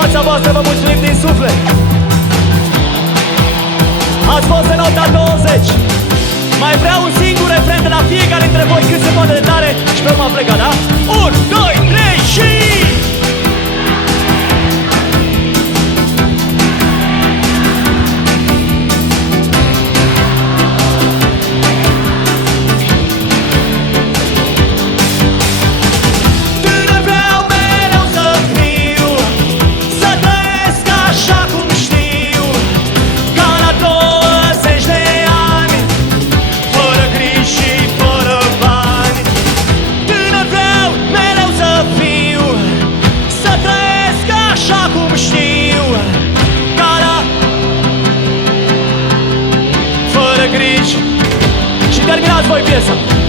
fața voastră vă mulțumim din suflet. Ați fost în nota 20. Mai vreau un singur refren de la fiecare dintre voi cât se poate de tare și pe urmă pleca, da? 1, 2, 3 și... griji și terminați voi piesa.